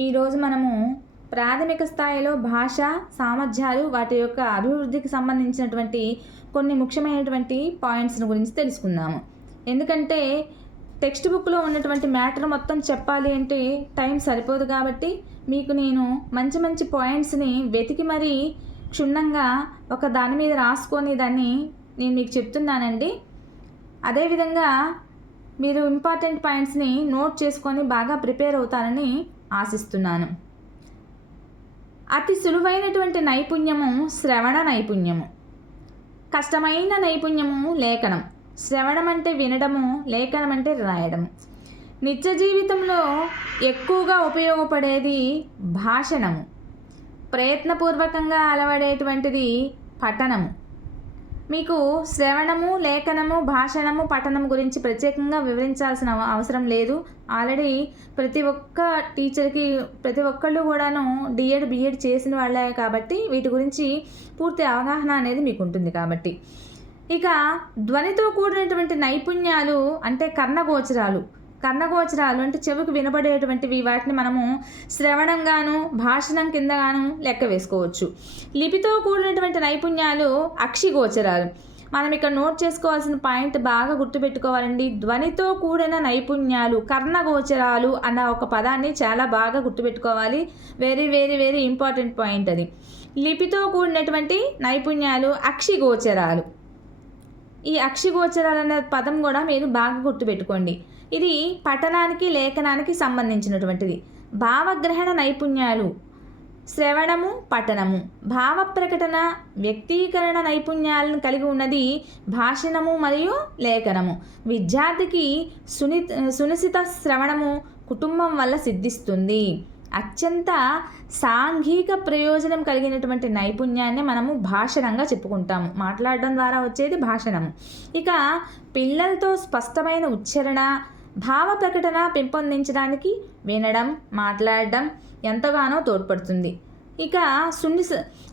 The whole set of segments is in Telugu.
ఈరోజు మనము ప్రాథమిక స్థాయిలో భాష సామర్థ్యాలు వాటి యొక్క అభివృద్ధికి సంబంధించినటువంటి కొన్ని ముఖ్యమైనటువంటి పాయింట్స్ని గురించి తెలుసుకుందాము. ఎందుకంటే టెక్స్ట్ బుక్లో ఉన్నటువంటి మ్యాటర్ మొత్తం చెప్పాలి అంటే టైం సరిపోదు కాబట్టి మీకు నేను మంచి మంచి పాయింట్స్ని వెతికి మరీ క్షుణ్ణంగా ఒక దాని మీద రాసుకొని దాన్ని నేను మీకు చెప్తున్నానండి. అదేవిధంగా మీరు ఇంపార్టెంట్ పాయింట్స్ని నోట్ చేసుకొని బాగా ప్రిపేర్ అవుతారని ఆశిస్తున్నాను. అతి సులువైనటువంటి నైపుణ్యము శ్రవణ నైపుణ్యము. కష్టమైన నైపుణ్యము లేఖనం. శ్రవణం అంటే వినడము లేఖనం అంటే రాయడం నిత్య జీవితంలో ఎక్కువగా ఉపయోగపడేది భాషణము. ప్రయత్నపూర్వకంగా అలవడేటువంటిది పఠనము. మీకు శ్రవణము లేఖనము భాషణము పఠనం గురించి ప్రత్యేకంగా వివరించాల్సిన అవసరం లేదు. ఆల్రెడీ ప్రతి ఒక్క టీచర్కి ప్రతి ఒక్కళ్ళు కూడాను డిఎడ్ బిఎడ్ చేసిన వాళ్ళే కాబట్టి వీటి గురించి పూర్తి అవగాహన అనేది మీకు ఉంటుంది కాబట్టి. ఇక ధ్వనితో కూడినటువంటి నైపుణ్యాలు అంటే కర్ణగోచరాలు. కర్ణగోచరాలు అంటే చెవికి వినపడేటువంటివి వాటిని మనము శ్రవణంగాను భాషణం కిందగాను లెక్క వేసుకోవచ్చు. లిపితో కూడినటువంటి నైపుణ్యాలు అక్షిగోచరాలు మనం ఇక్కడ నోట్ చేసుకోవాల్సిన పాయింట్ బాగా గుర్తుపెట్టుకోవాలండి. ధ్వనితో కూడిన నైపుణ్యాలు కర్ణగోచరాలు అన్న ఒక పదాన్ని చాలా బాగా గుర్తుపెట్టుకోవాలి. Very very very important point అది. లిపితో కూడినటువంటి నైపుణ్యాలు అక్షిగోచరాలు ఈ అక్షిగోచరాలు అనే పదం కూడా మీరు బాగా గుర్తుపెట్టుకోండి. ఇది పఠనానికి లేఖనానికి సంబంధించినటువంటిది. భావగ్రహణ నైపుణ్యాలు. శ్రవణము పఠనము. భావ ప్రకటన వ్యక్తీకరణ నైపుణ్యాలను కలిగి ఉన్నది భాషణము మరియు లేఖనము. విద్యార్థికి సుని సునిశిత శ్రవణము కుటుంబం వల్ల సిద్ధిస్తుంది. అత్యంత సాంఘిక ప్రయోజనం కలిగినటువంటి నైపుణ్యాన్ని మనము భాషణంగా చెప్పుకుంటాము. మాట్లాడడం ద్వారా వచ్చేది భాషణము. ఇక పిల్లలతో స్పష్టమైన ఉచ్చారణ భావ ప్రకటన పెంపొందించడానికి వినడం మాట్లాడడం ఎంతగానో తోడ్పడుతుంది. ఇక సున్ని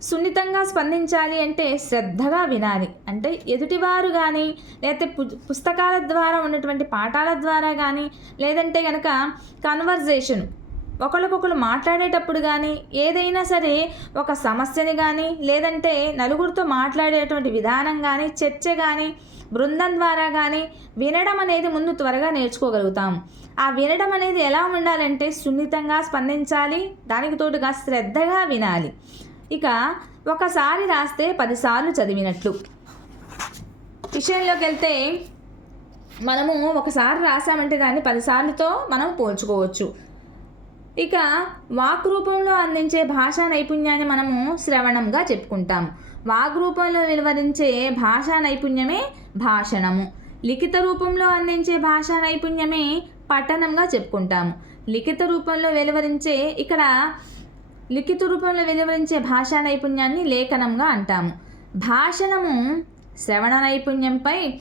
సున్నితంగా స్పందించాలి అంటే శ్రద్ధగా వినాలి. అంటే ఎదుటివారు కానీ లేకపోతే పు- పుస్తకాల ద్వారా ఉన్నటువంటి పాఠాల ద్వారా కానీ లేదంటే కనుక కన్వర్జేషన్ ఒకరికొకరు మాట్లాడేటప్పుడు కానీ ఏదైనా సరే ఒక సమస్యని కానీ లేదంటే నలుగురితో మాట్లాడేటువంటి విధానం కానీ చర్చ కానీ బృందం ద్వారా కానీ వినడం అనేది ముందు త్వరగా నేర్చుకోగలుగుతాం. ఆ వినడం అనేది ఎలా ఉండాలంటే సున్నితంగా స్పందించాలి దానికి తోడుగా శ్రద్ధగా వినాలి. ఇక ఒకసారి రాస్తే పదిసార్లు చదివినట్లు. విషయంలోకి వెళ్తే మనము ఒకసారి రాసామంటే దాన్ని పదిసార్లతో మనం పోల్చుకోవచ్చు. ఇక వాక్ రూపంలో అందించే భాషా నైపుణ్యాన్ని మనము శ్రవణంగా చెప్పుకుంటాం. వాక్ రూపంలో వెలువరించే భాషా నైపుణ్యమే భాషణము. లిఖిత రూపంలో అందించే భాషా నైపుణ్యమే పఠనంగా చెప్పుకుంటాము. లిఖిత రూపంలో వెలువరించే ఇక్కడ లిఖిత రూపంలో వెలువరించే భాషా నైపుణ్యాన్ని లేఖనంగా అంటాము. భాషణము శ్రవణ నైపుణ్యంపై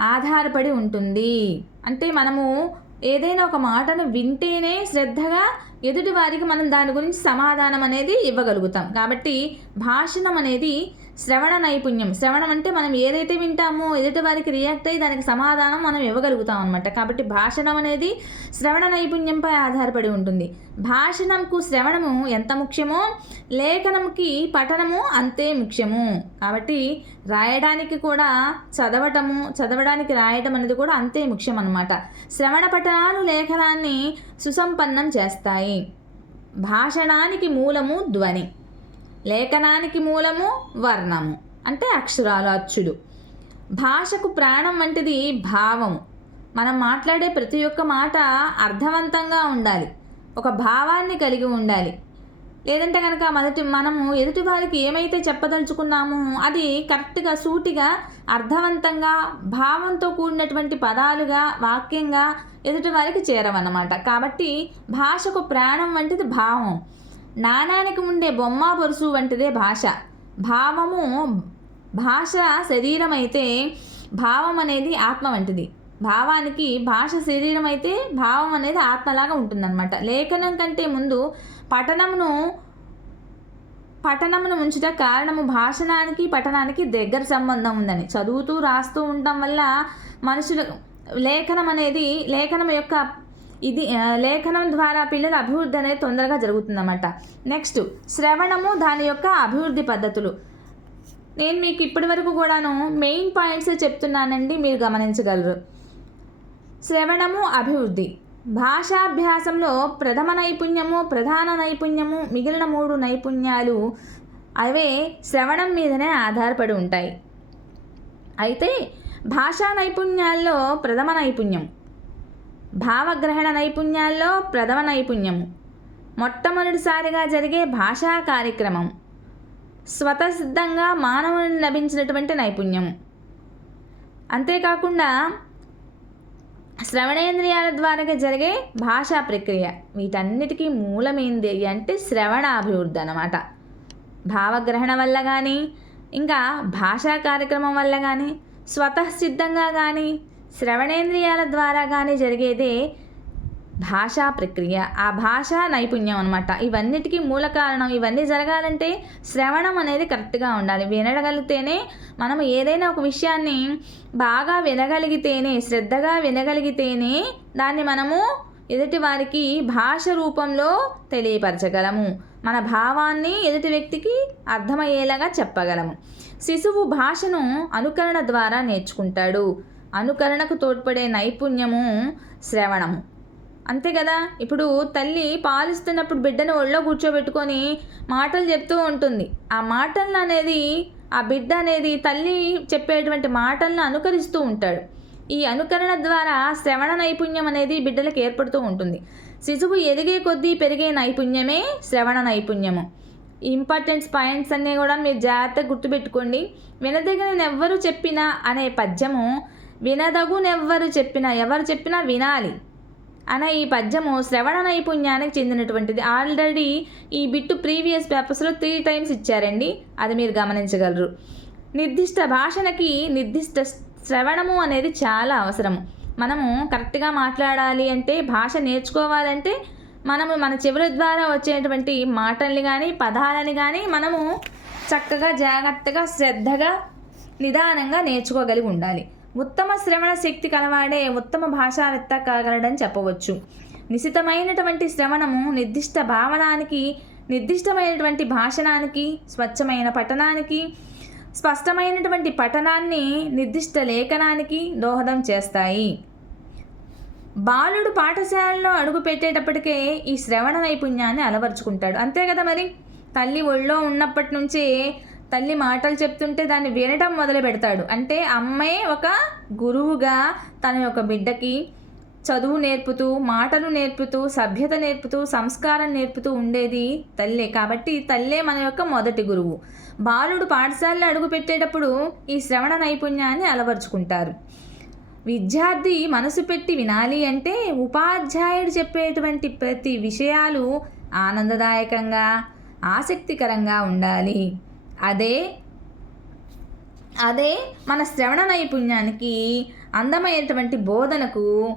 ఆధారపడి ఉంటుంది. అంటే మనము ఏదైనా ఒక మాటను వింటేనే శ్రద్ధగా ఎదుటి వారికి మనం దాని గురించి సమాధానం అనేది ఇవ్వగలుగుతాం. కాబట్టి భాషణం అనేది శ్రవణ నైపుణ్యం. శ్రవణం అంటే మనం ఏదైతే వింటామో ఎదుటి వారికి రియాక్ట్ అయ్యి దానికి సమాధానం మనం ఇవ్వగలుగుతాం అనమాట కాబట్టి భాషణం అనేది శ్రవణ నైపుణ్యంపై ఆధారపడి ఉంటుంది. భాషణంకు శ్రవణము ఎంత ముఖ్యమో లేఖనంకి పఠనము అంతే ముఖ్యము. కాబట్టి రాయడానికి కూడా చదవటము చదవడానికి రాయటం అనేది కూడా అంతే ముఖ్యం అనమాట శ్రవణ పఠనాలు లేఖనాన్ని సుసంపన్నం చేస్తాయి. భాషణానికి మూలము ధ్వని. లేఖనానికి మూలము వర్ణము అంటే అక్షరాలు అచ్చులు. భాషకు ప్రాణం వంటిది భావము. మనం మాట్లాడే ప్రతి ఒక్క మాట అర్థవంతంగా ఉండాలి ఒక భావాన్ని కలిగి ఉండాలి. లేదంటే కనుక మొదటి మనము ఎదుటి వారికి ఏమైతే చెప్పదలుచుకున్నామో అది కరెక్ట్గా సూటిగా అర్థవంతంగా భావంతో కూడినటువంటి పదాలుగా వాక్యంగా ఎదుటి వారికి చేరవన్నమాట. కాబట్టి భాషకు ప్రాణం వంటిది భావం. నాణానికి ఉండే బొమ్మ బొరుసు వంటిదే భాష. భావము భాష శరీరం అయితే భావం అనేది ఆత్మ వంటిది. భావానికి భాష శరీరం అయితే భావం అనేది ఆత్మలాగా ఉంటుందన్నమాట. లేఖనం కంటే ముందు పఠనమును పఠనమును ఉంచుట కారణము భాషణానికి పఠనానికి దగ్గర సంబంధం ఉందని. చదువుతూ రాస్తూ ఉండటం వల్ల మనుషులు లేఖనం అనేది లేఖనం యొక్క ఇది లేఖనం ద్వారా పిల్లల అభివృద్ధి అనేది తొందరగా జరుగుతుందన్నమాట. నెక్స్ట్ శ్రవణము దాని యొక్క అభివృద్ధి పద్ధతులు. నేను మీకు ఇప్పటి వరకు కూడాను మెయిన్ పాయింట్స్ చెప్తున్నానండి మీరు గమనించగలరు. శ్రవణము అభివృద్ధి. భాషాభ్యాసంలో ప్రథమ నైపుణ్యము ప్రధాన నైపుణ్యము మిగిలిన మూడు నైపుణ్యాలు అవే శ్రవణం మీదనే ఆధారపడి ఉంటాయి. అయితే భాషా నైపుణ్యాల్లో ప్రథమ నైపుణ్యం. భావగ్రహణ నైపుణ్యాల్లో ప్రథమ నైపుణ్యము. మొట్టమొదటిసారిగా జరిగే భాషా కార్యక్రమం. స్వతసిద్ధంగా మానవుని లభించినటువంటి నైపుణ్యం అంతేకాకుండా శ్రవణేంద్రియాల ద్వారా జరిగే భాషా ప్రక్రియ. వీటన్నిటికీ మూలమైంది అంటే శ్రవణాభివృద్ధి అన్నమాట. భావగ్రహణ వల్ల కానీ ఇంకా భాషా కార్యక్రమం వల్ల కానీ స్వతసిద్ధంగా కానీ శ్రవణేంద్రియాల ద్వారా కానీ జరిగేదే భాషా ప్రక్రియ. ఆ భాషా నైపుణ్యం అనమాట ఇవన్నిటికీ మూల కారణం ఇవన్నీ జరగాలంటే శ్రవణం అనేది కరెక్ట్గా ఉండాలి. వినగలిగితేనే మనం ఏదైనా ఒక విషయాన్ని బాగా వినగలిగితేనే శ్రద్ధగా వినగలిగితేనే దాన్ని మనము ఎదుటి వారికి భాష రూపంలో తెలియపరచగలము. మన భావాన్ని ఎదుటి వ్యక్తికి అర్థమయ్యేలాగా చెప్పగలము. శిశువు భాషను అనుకరణ ద్వారా నేర్చుకుంటాడు. అనుకరణకు తోడ్పడే నైపుణ్యము శ్రవణము. అంతే కదా? ఇప్పుడు తల్లి పాలిస్తున్నప్పుడు బిడ్డను ఒళ్ళో కూర్చోబెట్టుకొని మాటలు చెప్తూ ఉంటుంది. ఆ మాటలను అనేది ఆ బిడ్డ అనేది తల్లి చెప్పేటువంటి మాటలను అనుకరిస్తూ ఉంటాడు. ఈ అనుకరణ ద్వారా శ్రవణ నైపుణ్యం అనేది బిడ్డలకు ఏర్పడుతూ ఉంటుంది. శిశువు ఎదిగే కొద్దీ పెరిగే నైపుణ్యమే శ్రవణ నైపుణ్యము. ఇంపార్టెంట్ పాయింట్స్ అన్నీ కూడా మీరు జాగ్రత్తగా గుర్తుపెట్టుకోండి. వినదగినెవ్వరు చెప్పినా అనే పద్యము వినదగునెవ్వరు చెప్పినా ఎవరు చెప్పినా వినాలి అనే ఈ పద్యము శ్రవణ నైపుణ్యానికి చెందినటువంటిది. ఆల్రెడీ ఈ బిట్టు ప్రీవియస్ పేపర్స్లో త్రీ టైమ్స్ ఇచ్చారండి. అది మీరు గమనించగలరు. నిర్దిష్ట భాషణకి నిర్దిష్ట శ్రవణము అనేది చాలా అవసరము. మనము కరెక్ట్గా మాట్లాడాలి అంటే భాష నేర్చుకోవాలంటే మనము మన చెవుల ద్వారా వచ్చేటువంటి మాటల్ని కానీ పదాలని కానీ మనము చక్కగా జాగ్రత్తగా శ్రద్ధగా నిదానంగా నేర్చుకోగలిగి ఉండాలి. ఉత్తమ శ్రవణ శక్తి కలవాడే ఉత్తమ భాషావేత్త కాగలడని చెప్పవచ్చు. నిశితమైనటువంటి శ్రవణము నిర్దిష్ట భావనానికి నిర్దిష్టమైనటువంటి భాషణానికి స్వచ్ఛమైన పఠనానికి స్పష్టమైనటువంటి పఠనాన్ని నిర్దిష్ట లేఖనానికి దోహదం చేస్తాయి. బాలుడు పాఠశాలలో అడుగు పెట్టేటప్పటికే ఈ శ్రవణ నైపుణ్యాన్ని అలవరుచుకుంటాడు. అంతే కదా మరి? తల్లి ఒళ్ళో ఉన్నప్పటి నుంచే తల్లి మాటలు చెప్తుంటే దాన్ని వినటం మొదలు పెడతాడు. అంటే అమ్మే ఒక గురువుగా తన యొక్క బిడ్డకి చదువు నేర్పుతూ మాటలు నేర్పుతూ సభ్యత నేర్పుతూ సంస్కారం నేర్పుతూ ఉండేది తల్లే. కాబట్టి తల్లే మన యొక్క మొదటి గురువు. బాలుడు పాఠశాలలో అడుగు పెట్టేటప్పుడు ఈ శ్రవణ నైపుణ్యాన్ని అలవరుచుకుంటారు. విద్యార్థి మనసు పెట్టి వినాలి అంటే ఉపాధ్యాయుడు చెప్పేటువంటి ప్రతి విషయాలు ఆనందదాయకంగా ఆసక్తికరంగా ఉండాలి. అదే అదే మన శ్రవణ నైపుణ్యానికి అందమైనటువంటి బోధనకు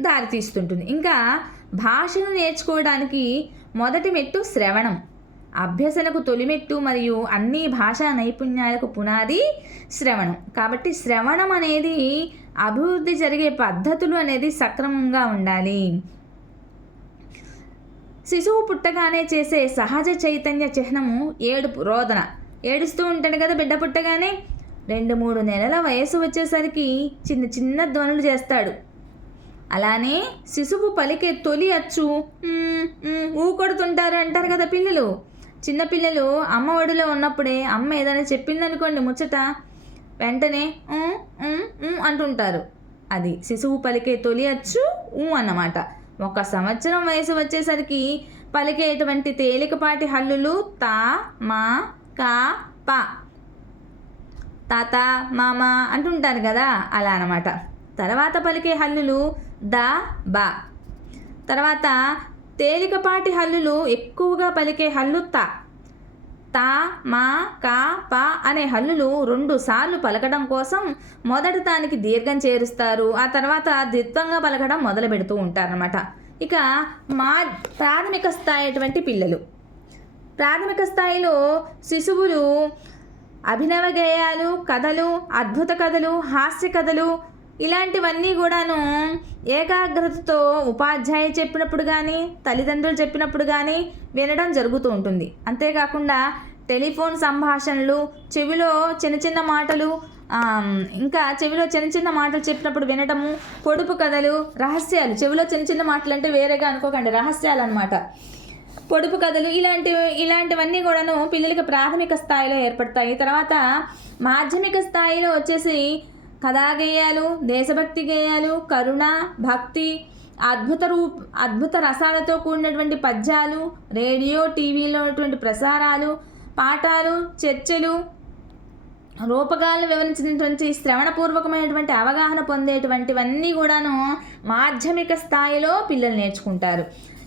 దారితీస్తుంటుంది. ఇంకా భాషను నేర్చుకోవడానికి మొదటి మెట్టు శ్రవణం. అభ్యసనకు తొలిమెట్టు మరియు అన్ని భాషా నైపుణ్యాలకు పునాది శ్రవణం. కాబట్టి శ్రవణం అనేది అభివృద్ధి జరిగే పద్ధతులు అనేది సక్రమంగా ఉండాలి. శిశువు పుట్టగానే చేసే సహజ చైతన్య చిహ్నము ఏడుపు రోదన. ఏడుస్తూ ఉంటాడు కదా బిడ్డ పుట్టగానే. రెండు మూడు నెలల వయసు వచ్చేసరికి చిన్న చిన్న ధ్వనులు చేస్తాడు. అలానే శిశువు పలికే తొలి అచ్చు ఊ కొడుతుంటారు అంటారు కదా పిల్లలు. చిన్నపిల్లలు అమ్మ ఒడిలో ఉన్నప్పుడే అమ్మ ఏదైనా చెప్పిందనుకోండి ముచ్చట వెంటనే అంటుంటారు. అది శిశువు పలికే తొలి అచ్చు ఊ అన్నమాట. ఒక సంవత్సరం వయసు వచ్చేసరికి పలికేటువంటి తేలికపాటి హల్లులు తా మా కా ప. తాత మామ అంటుంటారు కదా అలా అనమాట తర్వాత పలికే హల్లులు ద బ. తర్వాత తేలికపాటి హల్లులు ఎక్కువగా పలికే హల్లు త. తా మా కా ప అనే హల్లులు రెండు సార్లు పలకడం కోసం మొదట దానికి దీర్ఘం చేరుస్తారు. ఆ తర్వాత ద్విత్వంగా పలకడం మొదలు పెడుతూ ఉంటారనమాట ఇక మా ప్రాథమిక స్థాయి అటువంటి పిల్లలు. ప్రాథమిక స్థాయిలో శిశువులు అభినవ గేయాలు కథలు అద్భుత కథలు హాస్య కథలు ఇలాంటివన్నీ కూడాను ఏకాగ్రతతో ఉపాధ్యాయ చెప్పినప్పుడు కానీ తల్లిదండ్రులు చెప్పినప్పుడు కానీ వినడం జరుగుతూ ఉంటుంది. అంతేకాకుండా టెలిఫోన్ సంభాషణలు చెవిలో చిన్న చిన్న మాటలు ఇంకా చెవిలో చిన్న చిన్న మాటలు చెప్పినప్పుడు వినటము పొడుపు కథలు రహస్యాలు. చెవిలో చిన్న చిన్న మాటలు అంటే వేరేగా అనుకోకండి రహస్యాలు అనమాట పొడుపు కథలు ఇలాంటివి ఇలాంటివన్నీ కూడాను పిల్లలకి ప్రాథమిక స్థాయిలో ఏర్పడతాయి. తర్వాత మాధ్యమిక స్థాయిలో వచ్చేసి కథా గేయాలు దేశభక్తి గేయాలు కరుణ భక్తి అద్భుత రూప్ అద్భుత రసాలతో కూడినటువంటి పద్యాలు రేడియో టీవీలో ఉన్నటువంటి ప్రసారాలు పాఠాలు చర్చలు రూపకాలను వివరించినటువంటి శ్రవణపూర్వకమైనటువంటి అవగాహన పొందేటువంటివన్నీ కూడాను మాధ్యమిక స్థాయిలో పిల్లలు నేర్చుకుంటారు.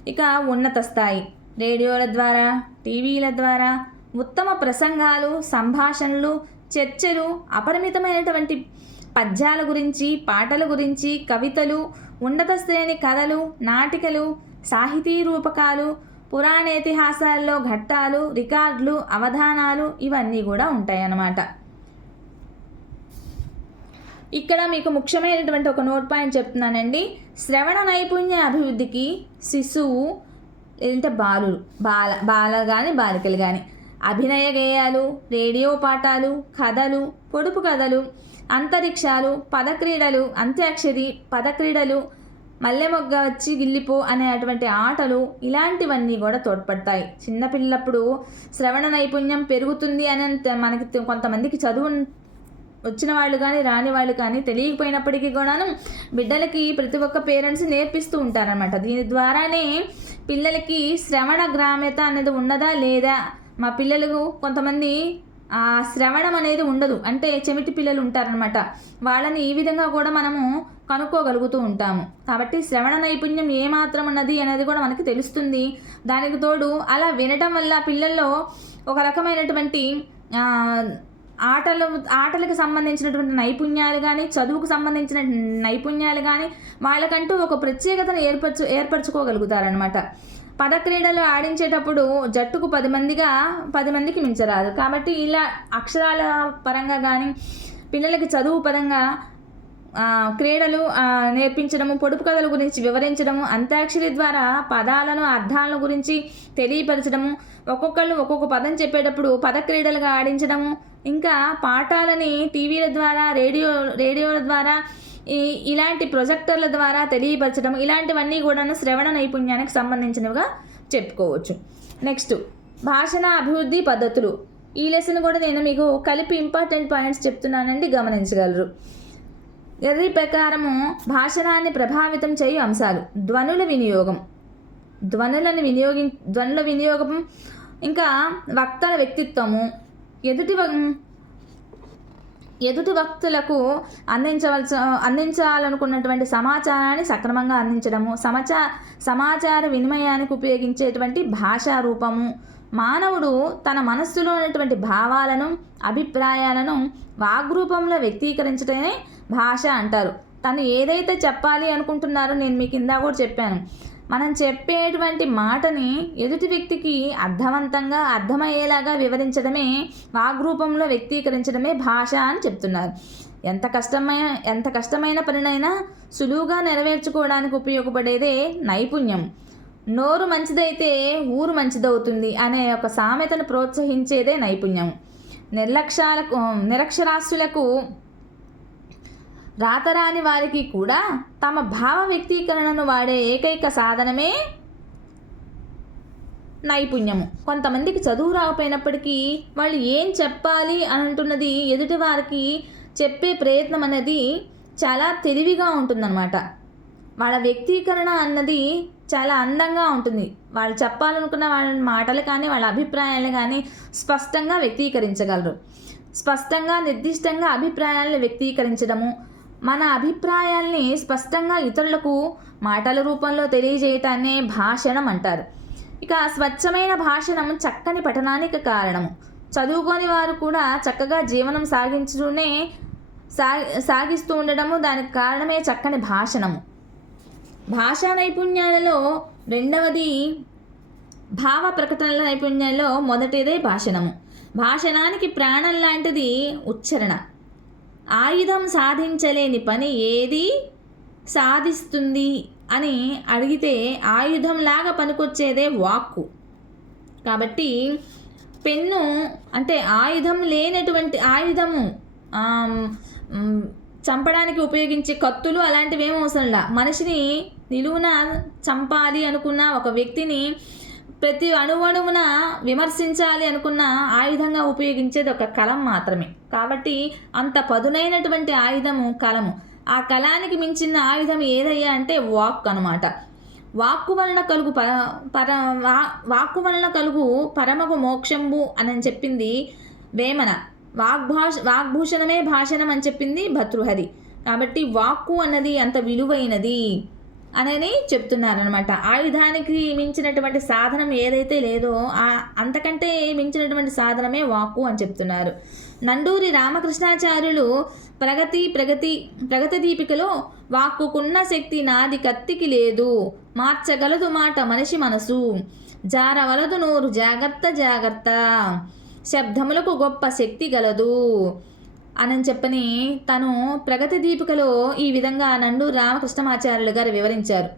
ఇక ఉన్నత స్థాయి రేడియోల ద్వారా టీవీల ద్వారా ఉత్తమ ప్రసంగాలు సంభాషణలు చర్చలు అపరిమితమైనటువంటి పద్యాల గురించి పాటల గురించి కవితలు ఉన్నత శ్రేణి కథలు నాటికలు సాహితీ రూపకాలు పురాణేతిహాసాల్లో ఘట్టాలు రికార్డులు అవధానాలు ఇవన్నీ కూడా ఉంటాయన్నమాట. ఇక్కడ మీకు ముఖ్యమైనటువంటి ఒక నోట్ పాయింట్ చెప్తున్నానండి. శ్రవణ నైపుణ్య అభివృద్ధికి శిశువు లేదంటే బాలు బాల బాల కానీ బాలికలు కానీ అభినయ గేయాలు రేడియో పాఠాలు కథలు పొడుపు కథలు అంతరిక్షాలు పదక్రీడలు అంత్యాక్షరి పదక్రీడలు మల్లెమొగ్గ వచ్చి గిల్లిపో అనేటువంటి ఆటలు ఇలాంటివన్నీ కూడా తోడ్పడతాయి. చిన్నపిల్లప్పుడు శ్రవణ నైపుణ్యం పెరుగుతుంది అని మనకి కొంతమందికి చదువు వచ్చిన వాళ్ళు కానీ రాని వాళ్ళు కానీ తెలియకపోయినప్పటికీ కూడాను బిడ్డలకి ప్రతి ఒక్క పేరెంట్స్ నేర్పిస్తూ ఉంటారనమాట దీని ద్వారానే పిల్లలకి శ్రవణ గ్రామ్యత అనేది ఉన్నదా లేదా? మా పిల్లలకు కొంతమంది ఆ శ్రవణం అనేది ఉండదు. అంటే చెమిటి పిల్లలు ఉంటారనమాట వాళ్ళని ఈ విధంగా కూడా మనము కనుక్కోగలుగుతూ ఉంటాము. కాబట్టి శ్రవణ నైపుణ్యం ఏమాత్రం ఉన్నది అనేది కూడా మనకి తెలుస్తుంది. దానికి తోడు అలా వినటం వల్ల పిల్లల్లో ఒక రకమైనటువంటి ఆటలు ఆటలకు సంబంధించినటువంటి నైపుణ్యాలు కానీ చదువుకు సంబంధించిన నైపుణ్యాలు కానీ వాళ్ళకంటూ ఒక ప్రత్యేకతను ఏర్పరచు ఏర్పరచుకోగలుగుతారనమాట పదక్రీడలు ఆడించేటప్పుడు జట్టుకు పది మందిగా పది మందికి మించరాదు. కాబట్టి ఇలా అక్షరాల పరంగా కానీ పిల్లలకి చదువు పరంగా క్రీడలు నేర్పించడము పొడుపు కథల గురించి వివరించడము అంత్యాక్షరి ద్వారా పదాలను అర్థాల గురించి తెలియపరచడము ఒక్కొక్కళ్ళు ఒక్కొక్క పదం చెప్పేటప్పుడు పద క్రీడలుగా ఆడించడము ఇంకా పాఠాలని టీవీల ద్వారా రేడియో రేడియోల ద్వారా ఇలాంటి ప్రొజెక్టర్ల ద్వారా తెలియపరచడం ఇలాంటివన్నీ కూడా శ్రవణ నైపుణ్యానికి సంబంధించినవిగా చెప్పుకోవచ్చు. నెక్స్ట్ భాషణ అభివృద్ధి పద్ధతులు. ఈ లెసన్ కూడా నేను మీకు కలిపి ఇంపార్టెంట్ పాయింట్స్ చెప్తున్నానండి గమనించగలరు. ఎర్రి ప్రకారము భాషణాన్ని ప్రభావితం చేయు అంశాలు. ధ్వనుల వినియోగం. ధ్వనులను వినియోగి ధ్వనుల వినియోగం ఇంకా వక్తల వ్యక్తిత్వము ఎదుటి ఎదుటి వ్యక్తులకు అందించవలసి అందించాలనుకున్నటువంటి సమాచారాన్ని సక్రమంగా అందించడము సమాచా సమాచార వినిమయానికి ఉపయోగించేటువంటి భాషా రూపము. మానవుడు తన మనస్సులో ఉన్నటువంటి భావాలను అభిప్రాయాలను వాగ్రూపంలో వ్యక్తీకరించడమే భాష అంటారు. తను ఏదైతే చెప్పాలి అనుకుంటున్నారో నేను మీకు ఇందా కూడా చెప్పాను. మనం చెప్పేటువంటి మాటని ఎదుటి వ్యక్తికి అర్థవంతంగా అర్థమయ్యేలాగా వివరించడమే వాగ్రూపంలో వ్యక్తీకరించడమే భాష అని చెప్తున్నారు. ఎంత కష్టమైన ఎంత కష్టమైన పనినైనా సులువుగా నెరవేర్చుకోవడానికి ఉపయోగపడేదే నైపుణ్యం. నోరు మంచిదైతే ఊరు మంచిదవుతుంది అనే ఒక సామెతను ప్రోత్సహించేదే నైపుణ్యం. నిర్లక్ష్యాలకు నిరక్షరాస్యులకు రాతరాని వారికి కూడా తమ భావ వ్యక్తీకరణను వాడే ఏకైక సాధనమే నైపుణ్యము. కొంతమందికి చదువు రాకపోయినప్పటికీ వాళ్ళు ఏం చెప్పాలి అని అంటున్నది ఎదుటి వారికి చెప్పే ప్రయత్నం అనేది చాలా తెలివిగా ఉంటుందన్నమాట. వాళ్ళ వ్యక్తీకరణ అన్నది చాలా అందంగా ఉంటుంది. వాళ్ళు చెప్పాలనుకున్న వాళ్ళ మాటలు కానీ వాళ్ళ అభిప్రాయాలు కానీ స్పష్టంగా వ్యక్తీకరించగలరు. స్పష్టంగా నిర్దిష్టంగా అభిప్రాయాలను వ్యక్తీకరించడము మన అభిప్రాయాల్ని స్పష్టంగా ఇతరులకు మాటల రూపంలో తెలియజేయటాన్నే భాషణం అంటారు. ఇక స్వచ్ఛమైన భాషణం చక్కని పఠనానికి కారణము. చదువుకోని వారు కూడా చక్కగా జీవనం సాగించుతూనే సా సాగిస్తూ ఉండడము దానికి కారణమే చక్కని భాషణము. భాషా నైపుణ్యాలలో రెండవది భావ ప్రకటనల నైపుణ్యాల్లో మొదటిదే భాషణము. భాషణానికి ప్రాణం లాంటిది ఉచ్చారణ ఆయుధం సాధించలేని పని ఏది సాధిస్తుంది అని అడిగితే ఆయుధంలాగా పనికొచ్చేదే వాక్కు. కాబట్టి పెన్ను అంటే ఆయుధం లేనటువంటి ఆయుధము చంపడానికి ఉపయోగించే కత్తులు అలాంటివి ఏం అవసరంలా? మనిషిని నిలువున చంపాలి అనుకున్న ఒక వ్యక్తిని ప్రతి అణువణువున విమర్శించాలి అనుకున్న ఆయుధంగా ఉపయోగించేది ఒక కలం మాత్రమే. కాబట్టి అంత పదునైనటువంటి ఆయుధము కలము. ఆ కలానికి మించిన ఆయుధం ఏదయ్యా అంటే వాక్ అనమాట వాక్కు వలన కలుగు పర పర వా- వాక్కు వలన కలుగు పరమకు మోక్షంబు అని చెప్పింది వేమన. వాగ్భాష వాగ్భూషణమే భాషణం అని చెప్పింది భతృహరి. కాబట్టి వాక్కు అన్నది అంత విలువైనది. అనని చెప్తున్నారనమాట ఆయుధానికి మించినటువంటి సాధనం ఏదైతే లేదో ఆ అంతకంటే మించినటువంటి సాధనమే వాక్కు అని చెప్తున్నారు. నండూరి రామకృష్ణాచార్యులు ప్రగతి ప్రగతి ప్రగతి దీపికలో వాక్కుకున్న శక్తి నాది కత్తికి లేదు. మార్చగలదు మాట మనిషి మనసు. జారవలదు నోరు జాగ్రత్త జాగ్రత్త. శబ్దములకు గొప్ప శక్తి గలదు. అని చెప్పని తను ప్రగతి దీపికలో ఈ విధంగా నండు రామకృష్ణమాచార్యులు గారు వివరించారు.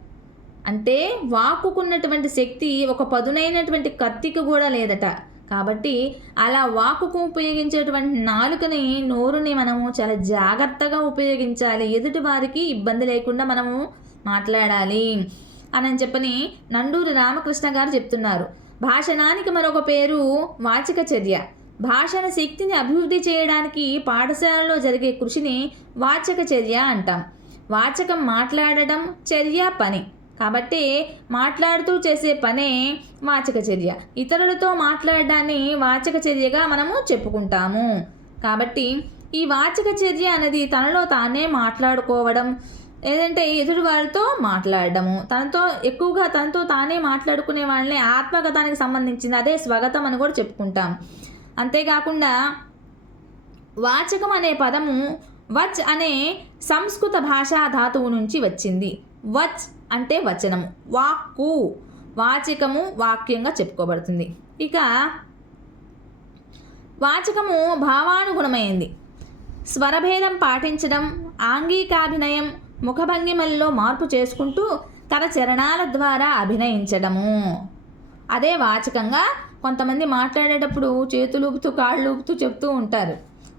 అంటే వాక్కుకున్నటువంటి శక్తి ఒక పదునైనటువంటి కత్తికి కూడా లేదట. కాబట్టి అలా వాక్కుకు ఉపయోగించేటువంటి నాలుకని నోరుని మనము చాలా జాగ్రత్తగా ఉపయోగించాలి. ఎదుటి వారికి ఇబ్బంది లేకుండా మనము మాట్లాడాలి. అని చెప్పని నండూరు రామకృష్ణ గారు చెప్తున్నారు. భాషణానికి మరొక పేరు వాచిక చర్య. భాషను శక్తిని అభివృద్ధి చేయడానికి పాఠశాలలో జరిగే కృషిని వాచక చర్య అంటాం. వాచకం మాట్లాడడం చర్య పని. కాబట్టి మాట్లాడుతూ చేసే పనే వాచక చర్య. ఇతరులతో మాట్లాడడాన్ని వాచక చర్యగా మనము చెప్పుకుంటాము. కాబట్టి ఈ వాచక చర్య అనేది తనలో తానే మాట్లాడుకోవడం లేదంటే ఎదుటి వారితో మాట్లాడడము. తనతో ఎక్కువగా తనతో తానే మాట్లాడుకునే వాళ్ళని ఆత్మగతానికి సంబంధించింది అదే స్వగతం అని కూడా చెప్పుకుంటాం. అంతేకాకుండా వాచకం అనే పదము వచ్ అనే సంస్కృత భాషా ధాతువు నుంచి వచ్చింది. వచ్ అంటే వచనము. వాక్కు. వాచకము వాక్యంగా చెప్పుకోబడుతుంది. ఇక వాచకము భావానుగుణమైంది. స్వరభేదం పాటించడం ఆంగికాభినయం ముఖభంగిమల్లో మార్పు చేసుకుంటూ తన చరణాల ద్వారా అభినయించడము. అదే వాచకంగా కొంతమంది మాట్లాడేటప్పుడు చేతులు ఊపుతూ కాళ్ళు ఊపుతూ చెప్తూ ఉంటారు.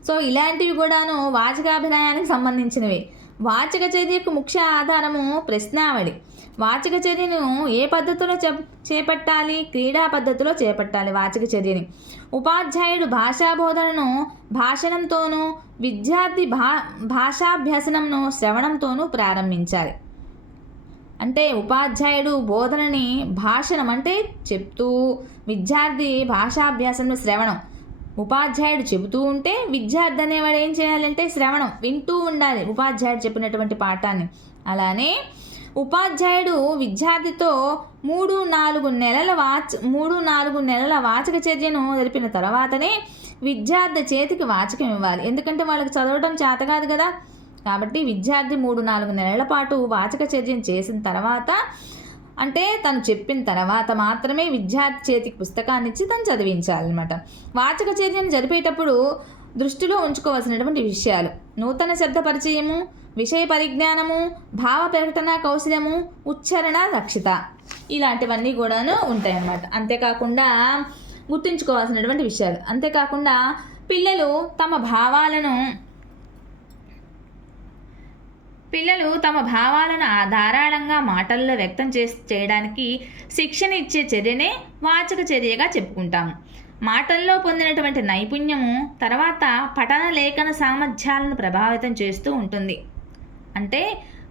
సో ఇలాంటివి కూడాను వాచకాభినయానికి సంబంధించినవి. వాచక చర్యకు ముఖ్య ఆధారము ప్రశ్నావళి వాచక చర్యను ఏ పద్ధతిలో చెప్ చేపట్టాలి? క్రీడా పద్ధతిలో చేపట్టాలి వాచక చర్యని. ఉపాధ్యాయుడు భాషా బోధనను భాషణంతోనూ విద్యార్థి భా భాషాభ్యసనంను శ్రవణంతోనూ ప్రారంభించాలి. అంటే ఉపాధ్యాయుడు బోధనని భాషణం అంటే చెప్తూ విద్యార్థి భాషాభ్యాసంలో శ్రవణం. ఉపాధ్యాయుడు చెబుతూ ఉంటే విద్యార్థి అనేవాడు ఏం చేయాలంటే శ్రవణం వింటూ ఉండాలి ఉపాధ్యాయుడు చెప్పినటువంటి పాఠాన్ని. అలానే ఉపాధ్యాయుడు విద్యార్థితో మూడు నాలుగు నెలల వాచ్ మూడు నాలుగు నెలల వాచక చర్యను జరిపిన తర్వాతనే విద్యార్థి చేతికి వాచకం ఇవ్వాలి. ఎందుకంటే వాళ్ళకి చదవడం చేత కాదు కదా. కాబట్టి విద్యార్థి మూడు నాలుగు నెలల పాటు వాచక చర్యను చేసిన తర్వాత అంటే తను చెప్పిన తర్వాత మాత్రమే విద్యార్థి చేతికి పుస్తకాన్ని ఇచ్చి తను చదివించాలన్నమాట. వాచక చర్యను జరిపేటప్పుడు దృష్టిలో ఉంచుకోవాల్సినటువంటి విషయాలు. నూతన శబ్ద పరిచయము విషయ పరిజ్ఞానము భావ ప్రకటన కౌశలము ఉచ్చారణ దక్షత ఇలాంటివన్నీ కూడాను ఉంటాయన్నమాట. అంతేకాకుండా గుర్తుంచుకోవాల్సినటువంటి విషయాలు. అంతేకాకుండా పిల్లలు తమ భావాలను పిల్లలు తమ భావాలను ధారాళంగా మాటల్లో వ్యక్తం చే చేయడానికి శిక్షణ ఇచ్చే చర్యనే వాచక చర్యగా చెప్పుకుంటాము మాటల్లో పొందినటువంటి నైపుణ్యము తర్వాత పఠన లేఖన సామర్థ్యాలను ప్రభావితం చేస్తూ ఉంటుంది. అంటే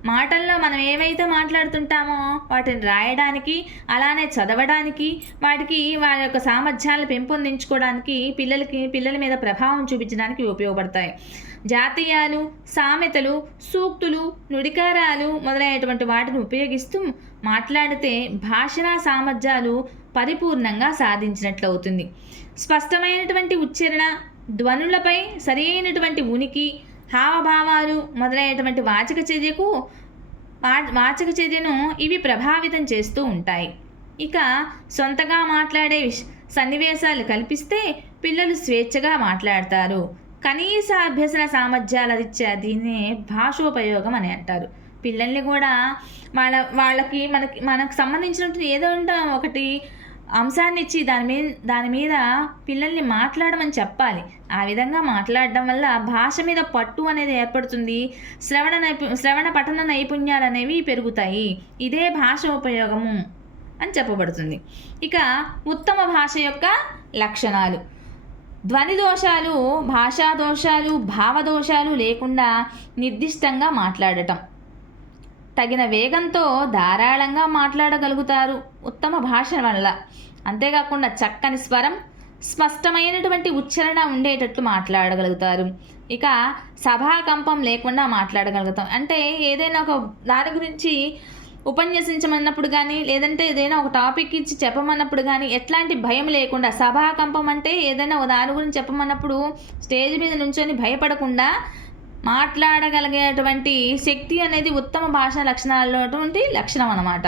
మాటల్లో మనం ఏవైతే మాట్లాడుతుంటామో వాటిని రాయడానికి అలానే చదవడానికి వాటికి వారి యొక్క సామర్థ్యాలను పెంపొందించుకోవడానికి పిల్లలకి పిల్లల మీద ప్రభావం చూపించడానికి ఉపయోగపడతాయి. జాతీయాలు సామెతలు సూక్తులు నుడికారాలు మొదలైనటువంటి వాటిని ఉపయోగిస్తూ మాట్లాడితే భాషణ సామర్థ్యాలు పరిపూర్ణంగా సాధించినట్లు అవుతుంది స్పష్టమైనటువంటి ఉచ్చారణ ధ్వనులపై సరైనటువంటి ఉనికి హావభావాలు మొదలైనటువంటి వాచక చర్యకు వాచక చర్యను ఇవి ప్రభావితం చేస్తూ ఉంటాయి. ఇక సొంతగా మాట్లాడే సన్నివేశాలు కల్పిస్తే పిల్లలు స్వేచ్ఛగా మాట్లాడతారు. కనీస అభ్యసన సామర్థ్యాల రీత్యా దీన్నే భాషోపయోగం అని అంటారు. పిల్లల్ని కూడా వాళ్ళ వాళ్ళకి మనకి మనకు సంబంధించినటువంటి ఏదో ఉంటే ఒకటి అంశాన్ని ఇచ్చి దాని మీద దాని మీద పిల్లల్ని మాట్లాడమని చెప్పాలి. ఆ విధంగా మాట్లాడడం వల్ల భాష మీద పట్టు అనేది ఏర్పడుతుంది. శ్రవణ నైపు శ్రవణ పఠన నైపుణ్యాలు అనేవి పెరుగుతాయి. ఇదే భాష ఉపయోగము అని చెప్పబడుతుంది. ఇక ఉత్తమ భాష యొక్క లక్షణాలు. ధ్వని దోషాలు భాషా దోషాలు భావదోషాలు లేకుండా నిర్దిష్టంగా మాట్లాడటం. తగిన వేగంతో ధారాళంగా మాట్లాడగలుగుతారు ఉత్తమ భాష వల్ల. అంతేకాకుండా చక్కని స్వరం స్పష్టమైనటువంటి ఉచ్చారణ ఉండేటట్లు మాట్లాడగలుగుతారు. ఇక సభాకంపం లేకుండా మాట్లాడగలుగుతాం. అంటే ఏదైనా ఒక దాని గురించి ఉపన్యసించమన్నప్పుడు కానీ లేదంటే ఏదైనా ఒక టాపిక్ ఇచ్చి చెప్పమన్నప్పుడు కానీ ఎట్లాంటి భయం లేకుండా సభాకంపం అంటే ఏదైనా ఒక దాని గురించి చెప్పమన్నప్పుడు స్టేజ్ మీద నుంచొని భయపడకుండా మాట్లాడగలిగేటువంటి శక్తి అనేది ఉత్తమ భాషా లక్షణాలటువంటి లక్షణం అన్నమాట.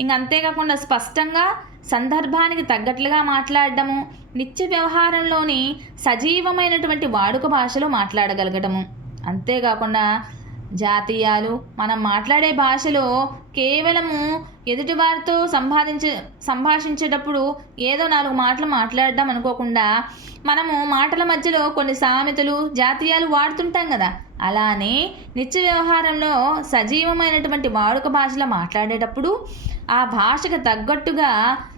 ఇంక అంతేకాకుండా స్పష్టంగా సందర్భానికి తగ్గట్లుగా మాట్లాడడము నిత్య వ్యవహారంలోని సజీవమైనటువంటి వాడుక భాషలో మాట్లాడగలగటము. అంతేకాకుండా జాతీయాలు. మనం మాట్లాడే భాషలో కేవలము ఎదుటివారితో సంపాదించే సంభాషించేటప్పుడు ఏదో నాలుగు మాటలు మాట్లాడడం అనుకోకుండా మనము మాటల మధ్యలో కొన్ని సామెతలు జాతీయాలు వాడుతుంటాం కదా. అలానే నిత్య వ్యవహారంలో సజీవమైనటువంటి వాడుక భాషలో మాట్లాడేటప్పుడు ఆ భాషకు తగ్గట్టుగా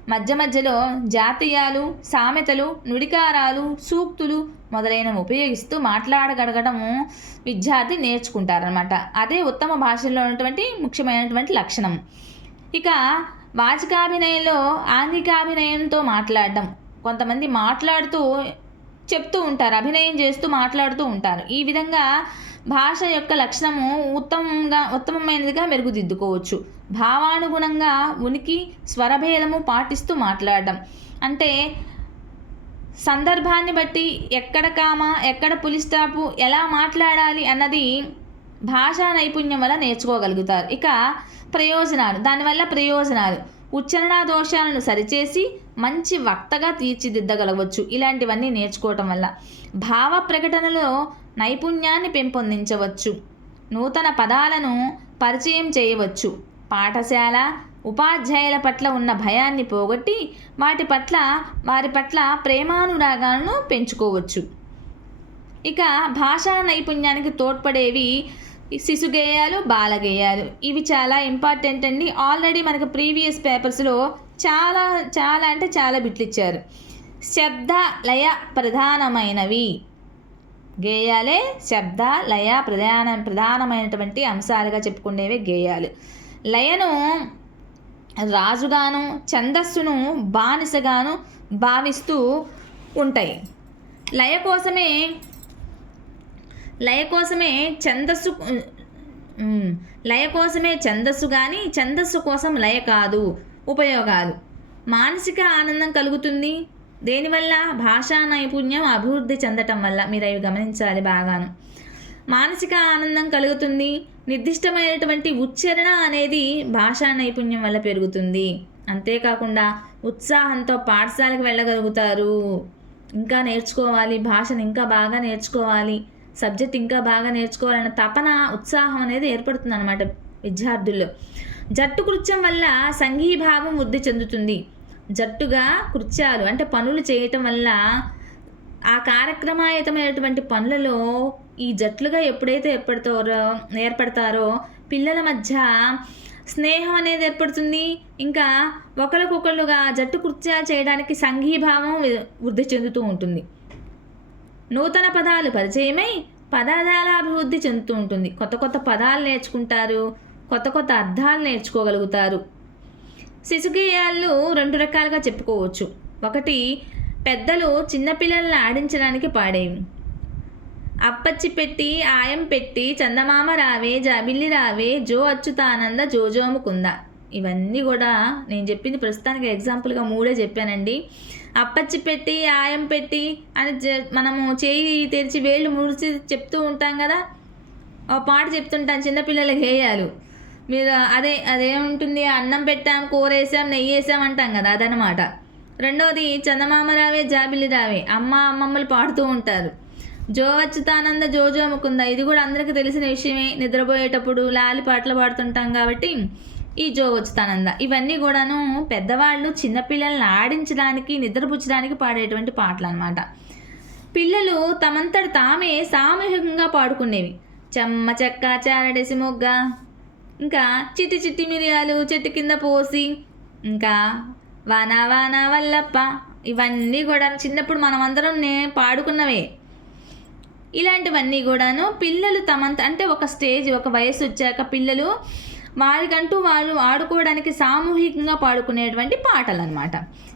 మధ్య మధ్యలో జాతీయాలు సామెతలు నుడికారాలు సూక్తులు మొదలైనవి ఉపయోగిస్తూ మాట్లాడగలగడము విద్యార్థి నేర్చుకుంటారనమాట అదే ఉత్తమ భాషలో ఉన్నటువంటి ముఖ్యమైనటువంటి లక్షణం. ఇక వాచికాభినయంలో ఆంగికాభినయంతో మాట్లాడడం కొంతమంది మాట్లాడుతూ చెప్తూ ఉంటారు అభినయం చేస్తూ మాట్లాడుతూ ఉంటారు. ఈ విధంగా భాష యొక్క లక్షణము ఉత్తమంగా ఉత్తమమైనదిగా మెరుగుదిద్దుకోవచ్చు. భావానుగుణంగా ఉనికి స్వరభేదము పాటిస్తూ మాట్లాడడం అంటే సందర్భాన్ని బట్టి ఎక్కడ కామ ఎక్కడ పులి స్టాపు ఎలా మాట్లాడాలి అన్నది భాషా నైపుణ్యం వల్ల నేర్చుకోగలుగుతారు. ఇక ప్రయోజనాలు. దానివల్ల ప్రయోజనాలు. ఉచ్చారణ దోషాలను సరిచేసి మంచి వక్తగా తీర్చిదిద్దగలవచ్చు. ఇలాంటివన్నీ నేర్చుకోవటం వల్ల. భావ ప్రకటనలో నైపుణ్యాన్ని పెంపొందించవచ్చు. నూతన పదాలను పరిచయం చేయవచ్చు. పాఠశాల ఉపాధ్యాయుల పట్ల ఉన్న భయాన్ని పోగొట్టి వాటి పట్ల వారి పట్ల ప్రేమానురాగాలను పెంచుకోవచ్చు. ఇక భాషా నైపుణ్యానికి తోడ్పడేవి శిశుగేయాలు బాలగేయాలు. ఇవి చాలా ఇంపార్టెంట్ అండి. ఆల్రెడీ మనకు ప్రీవియస్ పేపర్స్లో చాలా చాలా అంటే చాలా బిట్లు ఇచ్చారు శబ్ద లయ ప్రధానమైనవి. గేయాలే శబ్ద లయ ప్రధాన ప్రధానమైనటువంటి అంశాలుగా చెప్పుకునేవి గేయాలు. లయను రాజుగాను ఛందస్సును బానిసగాను భావిస్తూ ఉంటాయి. లయ కోసమే లయ కోసమే ఛందస్సు లయ కోసమే ఛందస్సు కానీ ఛందస్సు కోసం లయ కాదు ఉపయోగాలు. మానసిక ఆనందం కలుగుతుంది. దేనివల్ల భాషా నైపుణ్యం అభివృద్ధి చెందటం వల్ల. మీరు అవి గమనించాలి బాగాను. మానసిక ఆనందం కలుగుతుంది. నిర్దిష్టమైనటువంటి ఉచ్చారణ అనేది భాషా నైపుణ్యం వల్ల పెరుగుతుంది. అంతేకాకుండా ఉత్సాహంతో పాఠశాలకు వెళ్ళగలుగుతారు. ఇంకా నేర్చుకోవాలి. భాషను ఇంకా బాగా నేర్చుకోవాలి. సబ్జెక్ట్ ఇంకా బాగా నేర్చుకోవాలన్న తపన ఉత్సాహం అనేది ఏర్పడుతుంది అనమాట విద్యార్థుల్లో. జట్టు కృత్యం వల్ల సంఘీభావం వృద్ధి చెందుతుంది. జట్టుగా కృత్యాలు అంటే పనులు చేయటం వల్ల ఆ కార్యక్రమాయుతమైనటువంటి పనులలో ఈ జట్లుగా ఎప్పుడైతే ఏర్పడతారో ఏర్పడతారో పిల్లల మధ్య స్నేహం అనేది ఏర్పడుతుంది. ఇంకా ఒకరికొకరుగా జట్టు కృత్యాలు చేయడానికి సంఘీభావం వృద్ధి చెందుతూ ఉంటుంది. నూతన పదాలు పరిచయమై పదార్థాల అభివృద్ధి చెందుతూ ఉంటుంది. కొత్త కొత్త పదాలు నేర్చుకుంటారు. కొత్త కొత్త అర్థాలు నేర్చుకోగలుగుతారు. శిశుగేయాలు రెండు రకాలుగా చెప్పుకోవచ్చు. ఒకటి పెద్దలు చిన్నపిల్లల్ని ఆడించడానికి పాడేవి. అప్పచ్చి పెట్టి ఆయం పెట్టి చందమామ రావే జాబిల్లి రావే జో అచ్యుతానంద జోజోముకుంద ఇవన్నీ కూడా నేను చెప్పింది ప్రస్తుతానికి ఎగ్జాంపుల్గా మూడే చెప్పానండి. అప్పచ్చి పెట్టి ఆయం పెట్టి అని జ- మనము చేయి తెరిచి వేళ్ళు ముడిచి చెప్తూ ఉంటాం కదా? ఓ పాట చెప్తుంటాను చిన్నపిల్లలకి వేయాలు మీరు అదే అదేముంటుంది అన్నం పెట్టాం కూర వేసాం నెయ్యి వేసాం అంటాం కదా అదనమాట రెండోది చందమామ రావే జాబిలి రావే అమ్మ అమ్మమ్మలు పాడుతూ ఉంటారు. జో అచ్యుతానంద జోజో ముకుంద ఇది కూడా అందరికీ తెలిసిన విషయమే. నిద్రపోయేటప్పుడు లాలి పాటలు పాడుతుంటాం కాబట్టి ఈ జో అచ్యుతానంద. ఇవన్నీ కూడాను పెద్దవాళ్ళు చిన్నపిల్లల్ని ఆడించడానికి నిద్రపుచ్చడానికి పాడేటువంటి పాటలు అనమాట పిల్లలు తమంతట తామే సామూహికంగా పాడుకునేవి. చెమ్మ చెక్క చారడేసి మొగ్గ ఇంకా చిట్టి చిట్టి మిరియాలు చెట్టు కింద పోసి ఇంకా వాన వాన వల్లప్ప ఇవన్నీ కూడా చిన్నప్పుడు మనమందరం నే పాడుకున్నవే. ఇలాంటివన్నీ కూడాను పిల్లలు తమంత అంటే ఒక స్టేజ్ ఒక వయసు వచ్చాక పిల్లలు వారికంటూ వాళ్ళు ఆడుకోవడానికి సామూహికంగా పాడుకునేటువంటి పాటలు అనమాట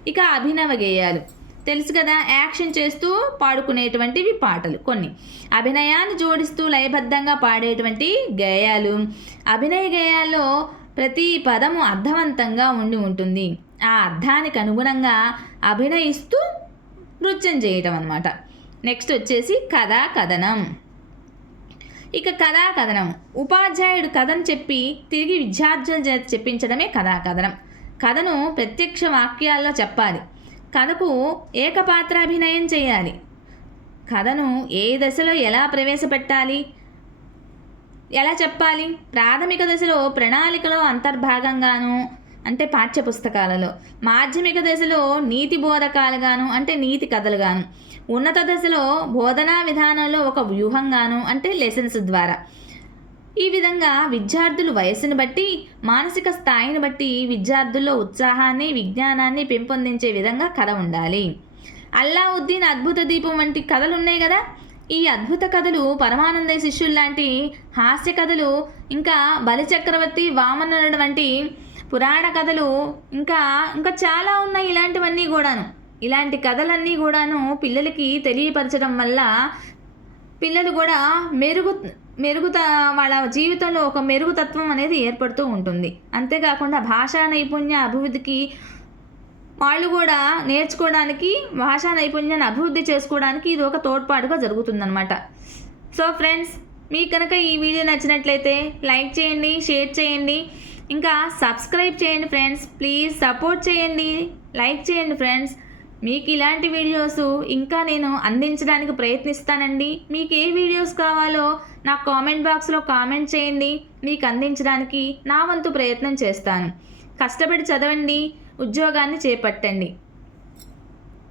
ఇక అభినవ గేయాలు. తెలుసు కదా యాక్షన్ చేస్తూ పాడుకునేటువంటివి పాటలు కొన్ని. అభినయాన్ని జోడిస్తూ లయబద్ధంగా పాడేటువంటి గేయాలు. అభినయ గేయాల్లో ప్రతి పదము అర్థవంతంగా ఉండి ఉంటుంది. ఆ అర్థానికి అనుగుణంగా అభినయిస్తూ నృత్యం చేయటం అనమాట నెక్స్ట్ వచ్చేసి కథా కథనం. ఇక కథా కథనం. ఉపాధ్యాయుడు కథను చెప్పి తిరిగి విద్యార్థుల చేత చెప్పించడమే కథా కథనం. కథను ప్రత్యక్ష వాక్యాల్లో చెప్పాలి. కథకు ఏకపాత్రాభినయం చేయాలి. కథను ఏ దశలో ఎలా ప్రవేశపెట్టాలి? ఎలా చెప్పాలి? ప్రాథమిక దశలో ప్రణాళికలో అంతర్భాగంగాను అంటే పాఠ్య పుస్తకాలలో మాధ్యమిక దశలో నీతి బోధకాలుగాను అంటే నీతి కథలుగాను. ఉన్నత దశలో బోధనా విధానంలో ఒక వ్యూహంగాను అంటే లెసన్స్ ద్వారా. ఈ విధంగా విద్యార్థులు వయస్సును బట్టి మానసిక స్థాయిని బట్టి విద్యార్థుల్లో ఉత్సాహాన్ని విజ్ఞానాన్ని పెంపొందించే విధంగా కథ ఉండాలి. అల్లావుద్దీన్ అద్భుత దీపం వంటి కథలు ఉన్నాయి కదా? ఈ అద్భుత కథలు పరమానంద శిష్యులు లాంటి హాస్య కథలు ఇంకా బలిచక్రవర్తి వామనుడు వంటి పురాణ కథలు ఇంకా ఇంకా చాలా ఉన్నాయి ఇలాంటివన్నీ కూడాను. ఇలాంటి కథలన్నీ కూడాను పిల్లలకి తెలియపరచడం వల్ల పిల్లలు కూడా మెరుగు మెరుగుత వాళ్ళ జీవితంలో ఒక మెరుగుతత్వం అనేది ఏర్పడుతూ ఉంటుంది. అంతేకాకుండా భాషా నైపుణ్య అభివృద్ధికి వాళ్ళు కూడా నేర్చుకోవడానికి భాషా నైపుణ్యాన్ని అభివృద్ధి చేసుకోవడానికి ఇది ఒక తోడ్పాటుగా జరుగుతుందన్నమాట. సో ఫ్రెండ్స్ మీకు కనుక ఈ వీడియో నచ్చినట్లయితే లైక్ చేయండి షేర్ చేయండి ఇంకా సబ్స్క్రైబ్ చేయండి ఫ్రెండ్స్. ప్లీజ్ సపోర్ట్ చేయండి లైక్ చేయండి ఫ్రెండ్స్. మీకు ఇలాంటి వీడియోస్ ఇంకా నేను అందించడానికి ప్రయత్నిస్తానండి. మీకు ఏ వీడియోస్ కావాలో నా కామెంట్ బాక్స్లో కామెంట్ చేయండి. మీకు అందించడానికి నా వంతు ప్రయత్నం చేస్తాను. కష్టపడి చదవండి ఉద్యోగాన్ని చేపట్టండి.